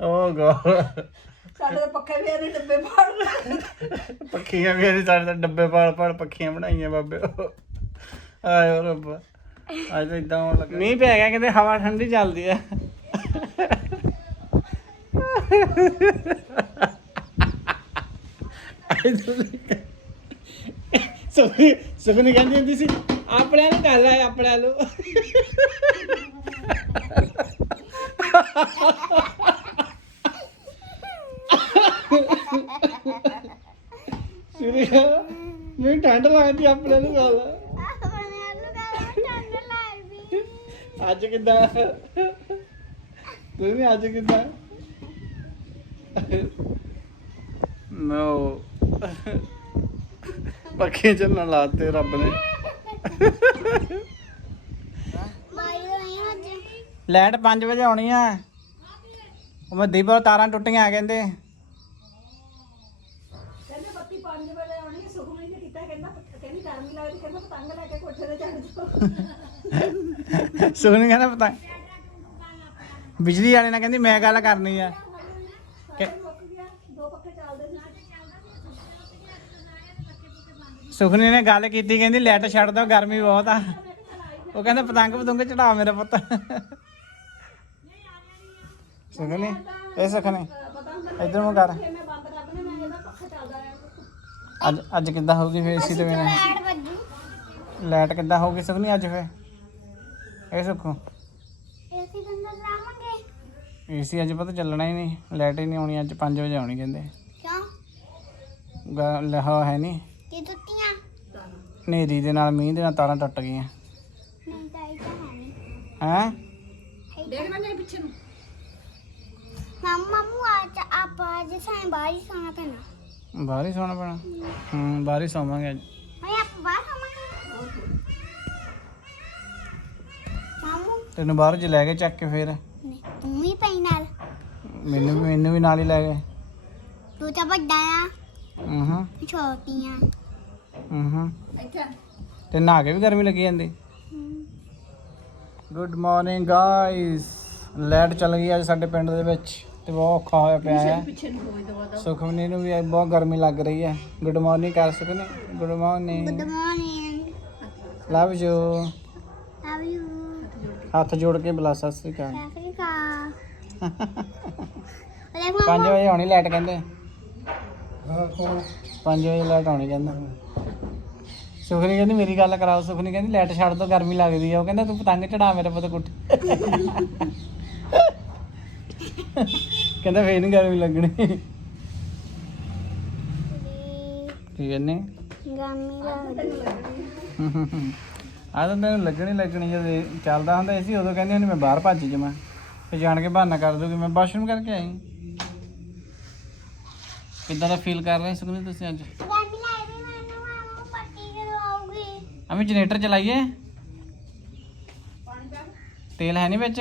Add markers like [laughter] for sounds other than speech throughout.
ਓ God ਸਾਡੇ ਤਾਂ ਪੱਖੇ ਫੇਰ ਨਹੀਂ ਡੱਬੇ ਪਾੜ ਪੱਖੀਆਂ ਵੀ ਅਸੀਂ ਸਾਡੇ ਤਾਂ ਡੱਬੇ ਪਾਲ ਪਾਲ ਪੱਖੀਆਂ ਬਣਾਈਆਂ ਬਾਬੇ। ਆਏ ਓ ਰੱਬਾ। ਅੱਜ ਤਾਂ ਇਦਾਂ ਹੋਣ ਲੱਗਾ। ਮੀਂਹ ਪੈ ਗਿਆ ਕਹਿੰਦੇ ਹਵਾ ਠੰਡੀ ਚੱਲਦੀ ਆ ਸੁਖਨੀ ਸੁਖਨੀ ਕਹਿੰਦੀ ਹੁੰਦੀ ਸੀ ਆਪਣੇ ਨੂੰ ਗੱਲ ਆ ਆਪਣੇ ਨੂੰ। ਸੁਣੀ ਮੈਨੂੰ ਠੰਡ ਲੱਗਦੀ ਆਪਣੇ ਨੂੰ ਗੱਲ। ਅੱਜ ਕਿੱਦਾਂ? ਤੂੰ ਵੀ ਅੱਜ ਕਿੱਦਾਂ? ਨੋ ਪੱਖੇ ਚੱਲਣ ਲਾਤੇ ਰੱਬ ਨੇ। ਲਾਈਟ 5 ਵਜੇ ਆਉਣੀ ਆ। ਉਹ ਮੈਂ ਦੀਪਰ ਤਾਰਾਂ ਟੁੱਟੀਆਂ ਕਹਿੰਦੇ ਬੱਤੀ 5 ਵਜੇ ਆਉਣੀ ਸੁਖਮਨੀ ਨੇ ਕੀਤਾ ਕਹਿੰਦਾ ਕਹਿੰਦੀ ਗਰਮੀ ਲੱਗਦੀ ਕਹਿੰਦਾ ਪਤੰਗ ਲੈ ਕੇ ਕੋਠੇ ਤੇ ਚੜ ਜਾਓ। ਸੁਣ ਕਹਿੰਦਾ ਪਤਾ ਬਿਜਲੀ ਵਾਲੇ ਨਾਲ ਕਹਿੰਦੀ ਮੈਂ ਗੱਲ ਕਰਨੀ ਆ। ਕਿ- ਮੁੱਕ ਗਿਆ ਦੋ ਪੱਖੇ ਚੱਲਦੇ ਸੀ। ਸੁਖਨੀ ਨੇ ਗੱਲ ਕੀਤੀ ਕਹਿੰਦੀ ਲਾਈਟ ਛੱਡ ਦੋ ਗਰਮੀ ਬਹੁਤ ਆ। ਉਹ ਕਹਿੰਦਾ ਪਤੰਗ ਪਤੰਗ ਚੜਾ ਮੇਰਾ ਪੁੱਤ। ਸੁਖਨੀ ਇਹ ਸੁਖਨੀ ਇਧਰ ਮੈਂ ਬੰਦ ਕਰ ਦਿੰਦੀ ਮੈਂ ਇਹਦਾ ਪੱਖਾ ਚੱਲਦਾ ਆ ਅੱਜ ਅੱਜ ਕਿੱਦਾਂ ਹੋਊਗੀ ਫੇਰ ਏਸੀ ਤੇ ਬਿਨਾਂ ਲਾਈਟ ਕਿੱਦਾਂ ਹੋਊਗੀ ਸੁਖਨੀ ਅੱਜ ਫੇਰ? ਇਹ ਸੁਖੋ। ਏਸੀ ਅੱਜ ਪਤਾ ਚੱਲਣਾ ਹੀ ਨਹੀਂ ਲਾਈਟ ਹੀ ਨਹੀਂ ਆਉਣੀ ਅੱਜ 5 ਵਜੇ ਆਉਣੀ ਕਹਿੰਦੇ। ਗ- ਲਹਾ ਹੈ ਨਹੀਂ। ਹਨੇਰੀ ਦੇ ਨਾਲ ਮੀਂਹ ਦੇ ਨਾਲ ਤਾਰਾਂ ਟੁੱਟ ਗਈਆਂ। ਹੈਂ ਦੇਖਣਾ ਨਹੀਂ ਪਿੱਛੇ ਨੂੰ। ਬਾਹਰ ਹੀ ਸੌਣਾ ਪੈਣਾ। ਹੂੰ ਬਾਹਰ ਹੀ ਸੌਵਾਂਗੇ ਅੱਜ। ਤੈਨੂੰ ਬਾਹਰ ਚ ਲੈ ਕੇ ਚੱਕ ਕੇ ਫੇਰ। ਮੈਨੂੰ ਵੀ ਮੈਨੂੰ ਵੀ ਨਾਲ ਹੀ ਲੈ ਗਏ। ਤੂੰ ਤਾਂ ਵੱਡਾ ਆ। ਹੂੰ ਛੋਟੀਆਂ ਹੂੰ ਇੱਥੇ ਤੇ ਨਹਾ ਕੇ ਵੀ ਗਰਮੀ ਲੱਗੀ ਜਾਂਦੀ। ਗੁੱਡ ਮਾਰਨਿੰਗ ਗਾਇਸ ਲਾਈਟ ਚੱਲ ਗਈ ਅੱਜ ਸਾਡੇ ਪਿੰਡ ਦੇ ਵਿੱਚ ਤੇ ਬਹੁਤ ਔਖਾ ਹੋਇਆ ਪਿਆ ਹੈ। ਸੁਖਮਨੀ ਨੂੰ ਵੀ ਬਹੁਤ ਗਰਮੀ ਲੱਗ ਰਹੀ ਹੈ। ਗੁੱਡ ਮਾਰਨਿੰਗ ਕਰ good morning good morning love you love you ਹੱਥ ਜੋੜ ਕੇ ਬੁਲਾ ਸਤਿ ਸ੍ਰੀ ਅਕਾਲ। 5 [laughs] ਵਜੇ ਆਉਣੀ ਲਾਈਟ ਕਹਿੰਦੇ। 5 ਵਜੇ ਲਾਈਟ ਆਉਣੀ ਕਹਿੰਦਾ। ਸੁਖਨੀ ਕਹਿੰਦੀ ਮੇਰੀ ਗੱਲ ਕਰਾਓ। ਸੁਖਨੀ ਕਹਿੰਦੀ ਲਾਈਟ ਛੱਡ ਦੋ ਗਰਮੀ ਲੱਗਦੀ ਆ। ਉਹ ਕਹਿੰਦਾ ਤੂੰ ਪਤੰਗ ਚੜਾ ਮੇਰੇ ਪੁੱਤ ਕੁੱਟ ਕਹਿੰਦਾ ਫੇਰ ਨਹੀਂ ਗਰਮੀ ਲੱਗਣੀ। ਕੀ ਕਹਿੰਨੇ ਗਾਮੀ ਲੱਗਦੀ [laughs] ਆ ਤਾਂ ਤੈਨੂੰ ਲੱਗਣੀ ਲੱਗਣੀ ਜਦੋਂ ਇਹ ਚੱਲਦਾ ਹੁੰਦਾ ਸੀ ਉਦੋਂ ਕਹਿੰਦੀ ਹੁੰਦੀ ਮੈਂ ਬਾਹਰ ਭੱਜ ਜਾਵਾਂ। ਤੇ ਜਾਣ ਕੇ ਬਹਾਨਾ ਕਰ ਦੂਗੀ ਮੈਂ ਵਾਸ਼ਰੂਮ ਕਰਕੇ ਆਈ। ਕਿੱਦਾਂ ਦਾ ਫੀਲ ਕਰ ਰਹੇ ਸੁਖਨੀ ਤੁਸੀਂ ਅੱਜ? ਮੈਨੂੰ ਮਾਮੂ ਪੱਟੀ ਕਰਵਾਉਗੀ ਅਮੀ ਜਨਰੇਟਰ ਚਲਾਈਏ? ਤੇਲ ਹੈ ਨਹੀਂ ਵਿੱਚ?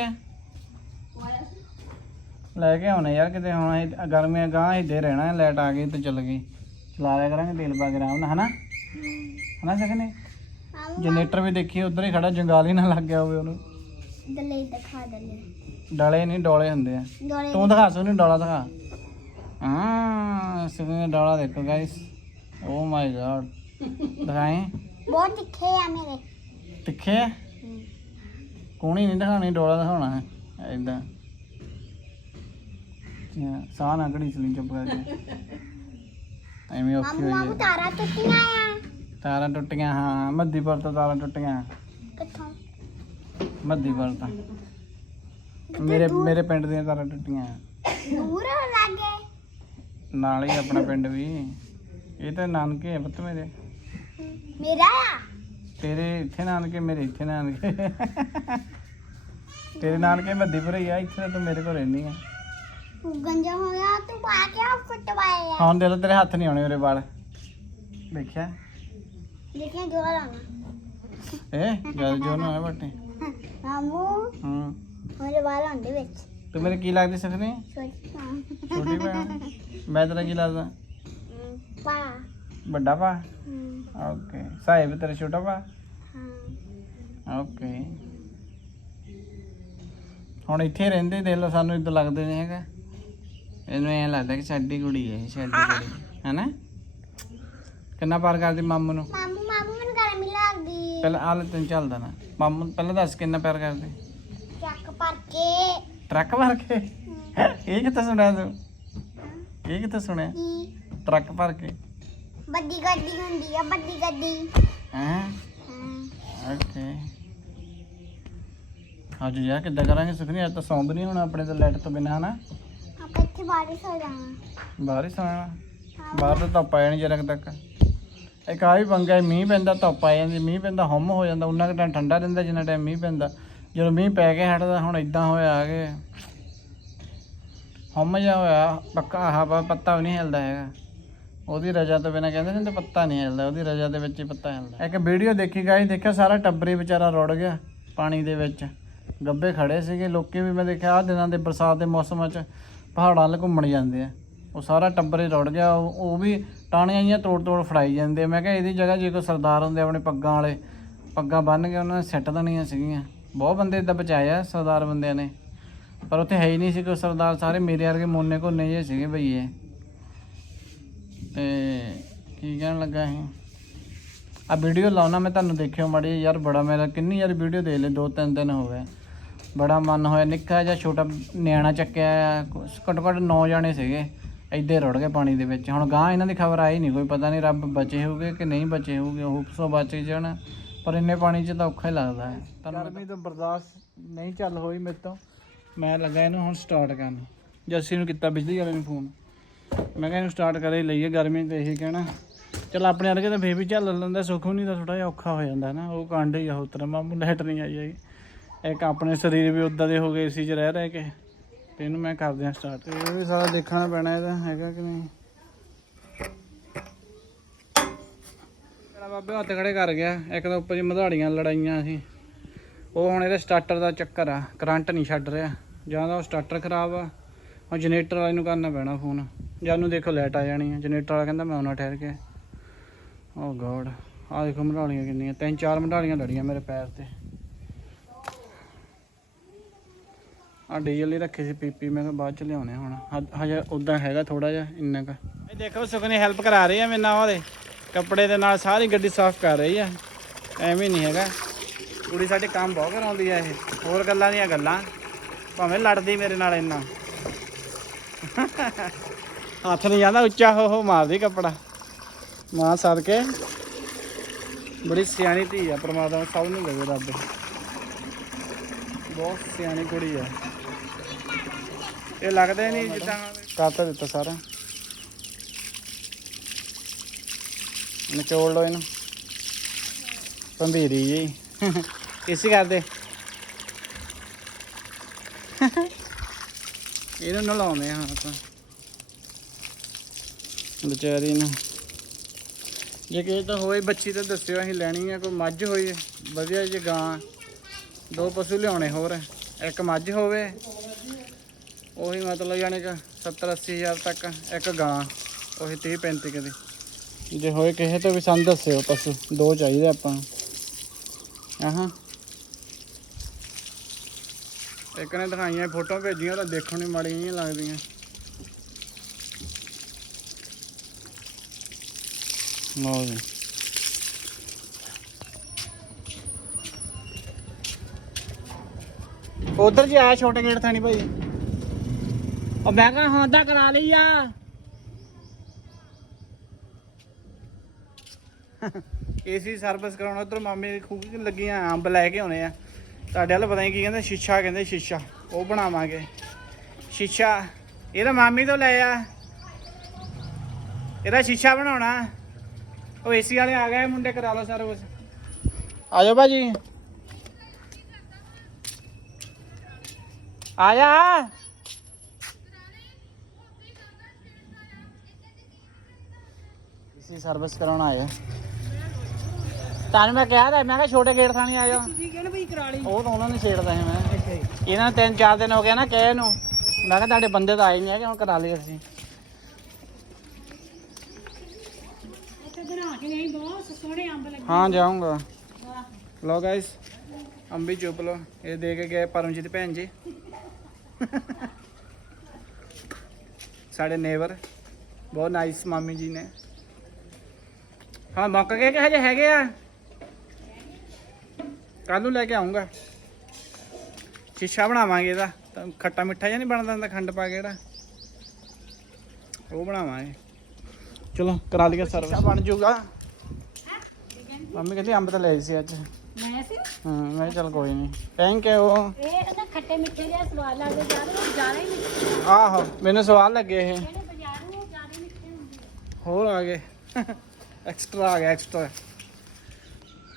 ਲੈ ਕੇ ਆਉਣਾ ਯਾਰ ਕਿਤੇ ਹੁਣ ਅਸੀਂ ਗਰਮੀਆਂ ਗਾਂ ਹੀ ਦੇ ਰਹਿਣਾ ਲਾਈਟ ਆ ਗਈ ਤੇ ਚੱਲ ਗਈ। ਚਲਾ ਲਿਆ ਕਰਾਂਗੇ ਤੇਲ ਪਾ ਕੇ ਆਰਾਮ ਨਾਲ ਹਨਾ? ਹਨਾ ਸਕਨੇ ਜਨਰੇਟਰ ਵੀ ਦੇਖੀ ਉਧਰ ਹੀ ਖੜਾ ਜੰਗਾਲ ਹੀ ਨਾ ਲੱਗ ਗਿਆ ਹੋਵੇ ਉਹਨੂੰ। ਦਲੇ ਦਿਖਾ ਦਲੇ। ਡਾਲੇ ਨਹੀਂ ਡੋਲੇ ਹੁੰਦੇ ਆ। ਡੋਲੇ ਤੂੰ ਦਿਖਾ ਸੁਣੀ ਡੋਲਾ ਦਿਖਾ। ਹਾਂ ਸੁਣੀ ਡੋਲਾ ਦੇਖੋ ਗਾਇਸ ਓ ਮਾਈ ਗॉड ਦਿਖਾਏ ਬਹੁਤ ਤਿੱਖੇ ਆ ਮੇਰੇ। ਤਿੱਖੇ ਆ? ਕੋਣੀ ਨਹੀਂ ਦਿਖਾਣੀ ਡੋਲਾ ਦਿਖਾਉਣਾ ਹੈ ਅੱਛਾ, ਸਾਹ ਨਾ ਘੜੀ ਚਲੀ ਚੁੱਪ ਕਰਕੇ। ਐਵੇਂ ਔਖੀ ਹੋਈ ਮਾਮੂ ਹੈ। ਤਾਰਾ ਟੁੱਟੀਆਂ ਆ। ਤਾਰਾਂ ਟੁੱਟੀਆਂ ਹਾਂ ਮੱਦੀਪੁਰ ਤੋਂ ਤਾਰਾਂ ਟੁੱਟੀਆਂ। ਕਿੱਥੋਂ? ਮੱਦੀਪੁਰ ਤੋਂ। ਮੇਰੇ ਮੇਰੇ ਪਿੰਡ ਦੀਆਂ ਤਾਰਾਂ ਟੁੱਟੀਆਂ। ਦੂਰ ਲੱਗੇ? ਨਾਲ ਹੀ ਆਪਣਾ ਪਿੰਡ ਵੀ। ਇਹ ਤਾਂ ਨਾਨਕੇ ਆ ਪੁੱਤ ਮੇਰੇ। ਮੇਰਾ ਆ? ਤੇਰੇ ਇੱਥੇ ਨਾਨਕੇ ਮੇਰੇ ਇੱਥੇ ਨਾਨਕੇ। ਤੇਰੇ ਨਾਨਕੇ ਮੱਦੀਪੁਰ ਹੀ ਆ ਇੱਥੇ ਤਾਂ ਮੇਰੇ ਕੋਲ ਰਹਿੰਦੀ ਆ। ਤੂੰ ਗੰਜਾ ਹੋ ਗਿਆ ਤੂੰ ਕੇ ਆ ਫੁੱਟਵਾਏ ਆ ਹੁਣ ਦੇ ਤੇਰੇ ਹੱਥ ਨਹੀਂ ਆਉਣੇ ਮੇਰੇ ਵਾਲ। ਦੇਖਿਆ? ਦੇਖਿਆ ਜੋ ਲਾਉਣਾ ਏ ਜਦ ਜੋ ਨਾ ਬੱਟੇ ਮਾਮੂ ਹੂੰ। ਮੇਰੇ ਵਾਲ ਹੁੰਦੇ ਵਿੱਚ। ਤੂੰ ਮੇਰੇ ਕੀ ਲੱਗਦੀ ਸਕਨੀ ਛੋਟੀ ਛੋਟੀ ਭੈਣ। ਮੈਂ ਤੇਰਾ ਕੀ ਲੱਗਦਾ? ਪਾ ਵੱਡਾ ਭਾ? ਹਮ, ਓਕੇ। ਸਾਹਿਬ ਤੇਰਾ ਛੋਟਾ ਭਾ? ਹਾਂ। ਓਕੇ। ਹੁਣ ਇੱਥੇ ਰਹਿੰਦੇ ਦੇਖ ਲਓ ਸਾਨੂੰ ਇਦਾਂ ਲੱਗਦੇ ਨਹੀਂ ਹੈਗਾ। ਇਹਨੂੰ ਐਂ ਲੱਗਦਾ ਕਿ ਸਾਡੀ ਕੁੜੀ ਹੈ ਇਹ ਸਾਡੀ ਕੁੜੀ। ਹੈਨਾ? ਕਿੰਨਾ ਪਾਰ ਕਰਦੀ ਮਾਮੂ ਨੂੰ? ਮਾਮੂ ਮਾਮੂ ਮੈਨੂੰ ਗਰਮੀ ਲੱਗਦੀ ਪਹਿਲਾਂ ਆਹ ਲੈ ਤੈਨੂੰ ਚੱਲਦਾ ਨਾ। ਮਾਮੂ ਪਹਿਲਾਂ ਦੱਸ ਕਿੰਨਾ ਪਿਆਰ ਕਰਦੇ? ਚੱਕ ਪਰ ਕੇ। ਟਰੱਕ ਭਰ ਕੇ? ਇਹ ਕਿੱਥੇ ਸੁਣਿਆ ਤੂੰ? ਇਹ ਕਿੱਥੇ ਸੁਣਿਆ? ਕੀ? ਟਰੱਕ ਭਰ ਕੇ? ਵੱਡੀ ਗੱਡੀ ਹੁੰਦੀ ਆ ਵੱਡੀ ਗੱਡੀ। ਹੈਂ? ਹਾਂ। ਓਕੇ। ਅੱਜ ਯਾਰ ਕਿੱਦਾਂ ਕਰਾਂਗੇ ਸੁਖਨੀ? ਅੱਜ ਤਾਂ ਸੌਂਦ ਨਹੀਂ ਹੋਣਾ ਆਪਣੇ ਤੋਂ ਲਾਈਟ ਤੋਂ ਬਿਨਾਂ ਹਨਾ? ਆਪਾਂ ਇੱਥੇ ਬਾਰਿਸ਼ ਹੋ ਜਾਣਾ ਬਾਹਰ ਹੀ ਸੌਣਾ। ਬਾਹਰ ਤਾਂ ਧੁੱਪ ਆ ਜਾਣੀ ਜਰਕ ਤੱਕ। ਇੱਕ ਆ ਵੀ ਪੰਗਾ ਹੈ, ਮੀਂਹ ਪੈਂਦਾ ਧੁੱਪ ਆ ਜਾਂਦੀ ਮੀਂਹ ਪੈਂਦਾ ਹੰਮ ਹੋ ਜਾਂਦਾ ਉਨਾ ਕੁ ਟਾਈਮ ਠੰਡਾ ਰਹਿੰਦਾ ਜਿੰਨਾ ਟਾਈਮ ਮੀਂਹ ਪੈਂਦਾ। ਜਦੋਂ ਮੀਂਹ ਪੈ ਕੇ ਹਟਦਾ ਹੁਣ ਇਦਾਂ ਹੋਇਆ ਕਿ ਹੰਮ ਜਿਹਾ ਹੋਇਆ ਪੱਕਾ ਹਵਾ ਪੱਤਾ ਵੀ ਨਹੀਂ ਹਿਲਦਾ ਹੈਗਾ। ਉਹਦੀ ਰਜਾ ਤੋਂ ਬਿਨਾਂ ਕਹਿੰਦੇ ਨੇ ਤੇ ਪੱਤਾ ਨਹੀਂ ਹਿਲਦਾ ਉਹਦੀ ਰਜਾ ਦੇ ਵਿੱਚ ਹੀ ਪੱਤਾ ਹਿਲਦਾ। ਇੱਕ ਵੀਡੀਓ ਦੇਖੀ ਗਾਈ ਦੇਖਿਆ ਸਾਰਾ ਟੱਬਰੀ ਵਿਚਾਰਾ ਰੁੜ ਗਿਆ ਪਾਣੀ ਦੇ ਵਿੱਚ। ਗੱਬੇ ਖੜੇ ਸੀਗੇ ਲੋਕੀ ਵੀ ਮੈਂ ਦੇਖਿਆ ਆ ਦਿਨਾਂ ਦੇ ਬਰਸਾਤ ਦੇ ਮੌਸਮਾਂ 'ਚ ਪਹਾੜਾਂ 'ਲ ਘੁੰਮਣ ਜਾਂਦੇ ਆ। ਉਹ ਸਾਰਾ ਟੱਬਰ ਹੀ ਰੁੜ ਗਿਆ ਉਹ ਉਹ ਵੀ ਟਾਣੀਆਂ ਜੀਆਂ ਤੋੜ ਤੋੜ ਫੜਾਈ ਜਾਂਦੇ ਆ। ਮੈਂ ਕਿਹਾ ਇਹਦੀ ਜਗ੍ਹਾ ਜੇ ਕੋਈ ਸਰਦਾਰ ਹੁੰਦੇ ਆਪਣੇ ਪੱਗਾਂ ਵਾਲੇ ਪੱਗਾਂ ਬੰਨ੍ਹ ਕੇ ਉਹਨਾਂ ਨੇ ਸੈੱਟ ਦੇਣੀਆਂ ਸੀਗੀਆਂ। ਬਹੁਤ ਬੰਦੇ ਇਦਾਂ ਬਚਾਇਆ ਸਰਦਾਰ ਬੰਦਿਆਂ ਨੇ। ਪਰ ਉੱਥੇ ਹੈ ਹੀ ਨਹੀਂ ਸੀ ਕੋਈ ਸਰਦਾਰ ਸਾਰੇ ਮੇਰੇ ਵਰਗੇ ਮੋਨੇ ਕੋਨੇ ਜਿਹੇ ਸੀਗੇ ਭਈਏ ਤੇ ਕੀ ਕਹਿਣ ਲੱਗਾ ਸੀ? ਆ ਵੀਡੀਓ ਲਾਉਣਾ ਮੈਂ ਤੁਹਾਨੂੰ ਦੇਖਿਓ ਮਾੜੀ ਯਾਰ ਬੜਾ ਮੇਰਾ ਕਿੰਨੀ ਯਾਰ ਵੀਡੀਓ ਦੇ ਲਏ ਦੋ ਤਿੰਨ ਦਿਨ ਹੋ ਗਏ। ਬੜਾ ਮਨ ਹੋਇਆ ਨਿੱਕਾ ਜਿਹਾ ਛੋਟਾ ਨਿਆਣਾ ਚੱਕਿਆ ਆ, ਕੁਛ- ਘੱਟੋ ਘੱਟ 9 ਜਾਣੇ ਸੀਗੇ। ਇੱਦੇ ਰੁੜ ਗਏ ਪਾਣੀ ਦੇ ਵਿੱਚ। ਹੁਣ ਗਾਂ ਇਹਨਾਂ ਦੀ ਖਬਰ ਆਈ ਨਹੀਂ ਕੋਈ ਪਤਾ ਨਹੀਂ ਰੱਬ ਬਚੇ ਹੋਗੇ ਕਿ ਨਹੀਂ ਬਚੇ ਹੋਗੇ ਉਹ ਸੋ ਬਚ ਜਾਣ ਪਰ ਇੰਨੇ ਪਾਣੀ 'ਚ ਤਾਂ ਔਖਾ ਹੀ ਲੱਗਦਾ ਹੈ। ਗਰਮੀ ਤੋਂ ਬਰਦਾਸ਼ਤ ਨਹੀਂ ਚੱਲ ਹੋਈ ਮੇਰੇ ਤੋਂ। ਮੈਂ ਲੱਗਾ ਇਹਨੂੰ ਹੁਣ ਸਟਾਰਟ ਕਰਨ। ਜੱਸੀ ਨੂੰ ਕੀਤਾ ਬਿਜਲੀ ਵਾਲੇ ਨੂੰ ਫੋਨ ਮੈਂ ਕਿਹਾ ਇਹਨੂੰ ਸਟਾਰਟ ਕਰੇ ਹੀ ਲਈਏ ਗਰਮੀ ਤੇ ਇਹੀ ਕਹਿਣਾ। ਚਲ ਆਪਣੇ ਵਰਗੇ ਤਾਂ ਫੇਰ ਵੀ ਚੱਲ ਲੈਂਦਾ ਸੁੱਖ ਨਹੀਂ ਤਾਂ ਥੋੜਾ ਜਿਹਾ ਔਖਾ ਹੋ ਜਾਂਦਾ ਨਾ। ਉਹ ਕਾਂਡੇ ਹੀ ਆ ਉਤਰ ਮਾਮੂ ਲਾਈਟ ਨਹੀਂ ਆਈ ਹੈਗੀ। ਇੱਕ ਆਪਣੇ ਸਰੀਰ ਵੀ ਉਦਾਂ ਦੇ ਹੋ ਗਏ ਸੀ ਚ ਰਹਿ ਰਹਿ ਕੇ। ਤੇ ਇਹਨੂੰ ਮੈਂ ਕਰਦੇ ਆ ਸਟਾਰਟ ਇਹ ਵੀ ਸਾਰਾ ਦੇਖਣਾ ਪੈਣਾ ਇਹਦਾ ਹੈਗਾ ਕਿ ਨਹੀਂ? ਮੇਰਾ ਬਾਬੇ ਹੱਥ ਖੜੇ ਕਰ ਗਿਆ। ਇੱਕ ਤਾਂ ਉੱਪਰ ਜੀ ਮਧਾੜੀਆਂ ਲੜਾਈਆਂ ਸੀ। ਉਹ ਹੁਣ ਇਹਦੇ ਸਟਾਰਟਰ ਦਾ ਚੱਕਰ ਆ। ਕਰੰਟ ਨਹੀਂ ਛੱਡ ਰਿਹਾ। ਜਾਂ ਤਾਂ ਉਹ ਸਟਾਰਟਰ ਖਰਾਬ ਆ। ਹੁਣ ਜਨਰੇਟਰ ਵਾਲੇ ਨੂੰ ਕਰਨਾ ਪੈਣਾ ਫੋਨ ਜਾਂ ਨੂੰ ਦੇਖੋ ਲਾਈਟ ਆ ਜਾਣੀ ਆ। ਜਨਰੇਟਰ ਵਾਲਾ ਕਹਿੰਦਾ ਮੈਂ ਆਉਣਾ ਠਹਿਰ ਕੇ। ਓ ਗੋਡ ਆ ਦੇਖੋ ਮਧਾੜੀਆਂ ਕਿੰਨੀਆਂ। ਤਿੰਨ ਚਾਰ ਮਧਾੜੀਆਂ ਲੜੀਆਂ ਮੇਰੇ ਪੈਰ ਤੇ। ਆ ਡੀਜ਼ਲ ਹੀ ਰੱਖੇ ਸੀ ਪੀਪੀ ਮੈਂ ਕਿਹਾ ਬਾਅਦ ਚ ਲਿਆਉਣੇ ਹੁਣ। ਹਜੇ ਉਦਾਂ ਹੈਗਾ ਥੋੜਾ ਜਿਹਾ, ਇੰਨਾ ਕ। ਇਹ ਦੇਖੋ ਸੁਖਨੀ ਹੈਲਪ ਕਰਾ ਰਹੀ ਆ ਮੇਰੇ ਨਾਲ ਉਹਦੇ। ਕੱਪੜੇ ਦੇ ਨਾਲ ਸਾਰੀ ਗੱਡੀ ਸਾਫ਼ ਕਰ ਰਹੀ ਆ। ਐਵੇਂ ਨਹੀਂ ਹੈਗਾ। ਕੁੜੀ ਸਾਡੇ ਕੰਮ ਬਹੁਤ ਕਰਾਉਂਦੀ ਆ ਇਹ। ਹੋਰ ਗੱਲਾਂ ਦੀਆਂ ਗੱਲਾਂ। ਭਾਵੇਂ ਲੜਦੀ ਮੇਰੇ ਨਾਲ ਇੰਨਾ। ਹੱਥ ਨਹੀਂ ਜਾਂਦਾ, ਉੱਚਾ ਹੋ ਹੋ ਮਾਰਦੀ ਕੱਪੜਾ। ਮਾਂ ਸਰ ਬੜੀ ਸਿਆਣੀ ਧੀ ਆ, ਪਰਮਾਤਮਾ ਸਭ ਨੂੰ ਦੇਵੇ ਰੱਬ। ਬਹੁਤ ਸਿਆਣੀ ਕੁੜੀ ਆ। ਇਹ ਲੱਗਦਾ ਹੀ ਨਹੀਂ ਜਿੱਦਾਂ ਕਰਤਾ ਦਿੱਤਾ ਸਾਰਾ। ਨਿਚੋੜ ਲੋ ਇਹਨੂੰ। ਪੰਧੀਰੀ ਜੀ ਇਸੇ ਕਰਦੇ। ਇਹਨੂੰ ਨਲਾਉਂਦੇ ਹਾਂ ਆਪਾਂ। ਵਿਚਾਰੀ ਨੂੰ। ਜੇ ਕਿਸੇ ਤਾਂ ਹੋਏ ਬੱਚੀ ਤਾਂ ਦੱਸਿਓ ਅਸੀਂ ਲੈਣੀ ਆ, ਕੋਈ ਮੱਝ ਹੋਈ, ਵਧੀਆ ਜੀ ਗਾਂ। ਦੋ ਪਸ਼ੂ ਲਿਆਉਣੇ ਹੋਰ, ਇੱਕ ਮੱਝ ਹੋਵੇ। ਉਹੀ ਮਤਲਬ ਯਾਨੀ ਕਿ 70 80 ਹਜ਼ਾਰ ਤੱਕ ਇੱਕ ਗਾਂ, ਉਹੀ 30 35 ਕਦੇ ਜੇ ਹੋਏ ਕਿਸੇ ਤੋਂ ਵੀ ਸਾਨੂੰ ਦੱਸਿਓ ਪਸ਼ੂ, ਦੋ ਚਾਹੀਦੇ ਆਪਾਂ। ਨੂੰ ਆਹਾਂ। ਇੱਕ ਨੇ ਦਿਖਾਈਆਂ ਫੋਟੋ ਭੇਜੀਆਂ, ਤਾਂ ਦੇਖਣ ਨੂੰ ਮਾੜੀਆਂ ਜਿਹੀਆਂ ਲੱਗਦੀਆਂ। ਲਓ ਜੀ। ਉਧਰ ਜੀ ਆਇਆ ਛੋਟੇ ਗੇਟ ਥਾਣੀ ਭਾਈ। ਉਹ ਮੈਂ ਕਹਾਂ ਹਾਂ ਤਾਂ ਕਰਾ ਲਈ ਆ। ਏਸੀ ਸਰਵਿਸ ਕਰਾਉਣਾ ਉਧਰ ਮਾਮੇ ਦੀ ਚ ਲੱਗੀਆਂ ਅੰਬ ਲੈ ਕੇ ਆਉਣੇ ਆ। ਤੁਹਾਡੇ ਵੱਲ ਪਤਾ ਨਹੀਂ ਕੀ ਕਹਿੰਦੇ ਸ਼ੀਸ਼ਾ ਕਹਿੰਦੇ ਸ਼ੀਸ਼ਾ। ਉਹ ਬਣਾਵਾਂਗੇ। ਸ਼ੀਸ਼ਾ ਇਹਦਾ ਮਾਮੀ ਤੋਂ ਲੈ ਆ। ਇਹਦਾ ਸ਼ੀਸ਼ਾ ਬਣਾਉਣਾ। ਉਹ ਏਸੀ ਵਾਲੇ ਆ ਗਏ ਮੁੰਡੇ ਕਰਾ ਲਓ ਸਾਰਾ ਕੁਝ ਆ ਜਾਓ ਭਾਜੀ। ਆ ਜਾ ਇਸੀ ਸਰਵਿਸ ਕਰਾਉਣ ਆਇਆ ਤੁਹਾਨੂੰ ਮੈਂ ਕਿਹਾ ਤਾਂ ਮੈਂ ਕਿਹਾ ਛੋਟੇ ਗੇਟ ਥਾਣੀ ਆ ਜਾਓ ਤੁਸੀਂ ਕਹਿੰਦੇ ਬਈ ਕਰਾ ਲਈ? ਉਹ ਤਾਂ ਉਹਨਾਂ ਨੇ ਛੇੜਦਾ ਸੀ ਮੈਂ। ਇਹਨਾਂ ਨੇ ਤਿੰਨ ਚਾਰ ਦਿਨ ਹੋ ਗਏ ਨਾ ਕਹੇ ਇਹਨੂੰ ਮੈਂ ਕਿਹਾ ਤੁਹਾਡੇ ਬੰਦੇ ਤਾਂ ਆਏ ਨਹੀਂ ਹੈਗੇ ਹੁਣ ਕਰਾ ਲਏ ਅਸੀਂ। ਇੱਥੇ ਬਣਾ ਕੇ ਨਹੀਂ ਬਹੁਤ ਸੋਹਣੇ ਅੰਬ ਲੱਗੇ। ਹਾਂ ਜਾਊਂਗਾ। ਲੋ ਗਾਇਸ ਅੰਬੀ ਚੁੱਪ ਲੋ ਇਹ ਦੇ ਕੇ ਗਏ ਪਰਮਜੀਤ ਭੈਣ ਜੀ। ਸਾਡੇ ਨੇਬਰ ਬਹੁਤ ਨਾਈਸ ਮਾਮੀ ਜੀ ਨੇ। ਹਾਂ ਮੁੱਕ ਗਏ ਕਿ ਹਜੇ ਹੈਗੇ ਆ? ਕੱਲ ਨੂੰ ਲੈ ਕੇ ਆਉਂਗਾ ਸ਼ੀਸ਼ਾ ਬਣਾਵਾਂਗੇ ਇਹਦਾ। ਤਾਂ ਖੱਟਾ ਮਿੱਠਾ ਜਿਹਾ ਨਹੀਂ ਬਣਦਾ ਹੁੰਦਾ ਖੰਡ ਪਾ ਕੇ ਜਿਹੜਾ। ਉਹ ਬਣਾਵਾਂਗੇ। ਚਲੋ ਕਰਾ ਲਈਏ ਸਰਵਿਸ ਬਣ ਜਾਊਗਾ। ਮੰਮੀ ਕਹਿੰਦੀ ਅੰਬ ਤਾਂ ਲੈ ਆਈ ਸੀ ਅੱਜ। ਮੈਂ ਸੀ ਹਾਂ ਮੈਂ ਕਿਹਾ ਚੱਲ ਕੋਈ ਨਹੀਂ ਥੈਂਕ ਯੂ ਇਹ ਉਹਦਾ ਖੱਟੇ ਮਿੱਠੇ ਜਿਹਾ ਸਵਾਦ ਲੱਗਦਾ ਜ਼ਿਆਦਾ ਉਹ ਜ਼ਿਆਦਾ ਹੀ ਮਿੱਠੇ ਆਹੋ ਮੈਨੂੰ ਸਵਾਦ ਲੱਗੇ ਇਹ। ਜਿਹੜੇ ਬਾਜ਼ਾਰੂ ਉਹ ਜ਼ਿਆਦਾ ਹੀ ਮਿੱਠੇ ਹੁੰਦੇ ਆ। ਹੋਰ ਆ ਗਏ। ਐਕਸਟਰਾ ਆ ਗਿਆ ਐਕਸਟਰਾ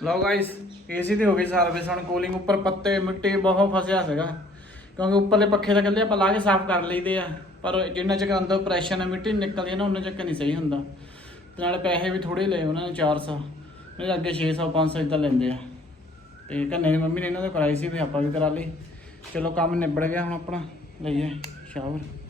ਲਓ ਗਾਇਸ ਏਸੀ ਦੀ ਹੋ ਗਈ ਸਰਵਿਸ ਹੁਣ ਕੂਲਿੰਗ ਉੱਪਰ ਪੱਤੇ ਮਿੱਟੀ ਬਹੁਤ ਫਸਿਆ ਸੀਗਾ। ਕਿਉਂਕਿ ਉੱਪਰਲੇ ਪੱਖੇ ਤਾਂ ਕਹਿੰਦੇ ਆਪਾਂ ਲਾ ਕੇ ਸਾਫ਼ ਕਰ ਲਈਦੇ ਆ। ਪਰ ਜਿੰਨਾ ਚਿਰ ਅੰਦਰ ਪ੍ਰੈਸ਼ਰ ਨਾਲ ਮਿੱਟੀ ਨਿਕਲਦੀ ਹੈ ਨਾ ਉਹਨਾਂ ਚੱਕ ਨਹੀਂ ਸਹੀ ਹੁੰਦਾ। ਤੇ ਨਾਲੇ ਪੈਸੇ ਵੀ ਥੋੜੇ ਲਏ ਉਹਨਾਂ ਨੇ 400 ਨਹੀਂ ਅੱਗੇ 600 500 ਇਦਾਂ ਲੈਂਦੇ ਆ। ਤੇ ਕਹਿੰਦੇ ਦੀ ਮੰਮੀ ਨੇ ਇਹਨਾਂ ਦਾ ਕਰਾਈ ਸੀ ਵੀ ਆਪਾਂ ਵੀ ਕਰਾ ਲਈ। ਚਲੋ ਕੰਮ ਨਿਬੜ ਗਿਆ ਹੁਣ ਆਪਣਾ। ਲਈਏ ਸ਼ਾਵਰ।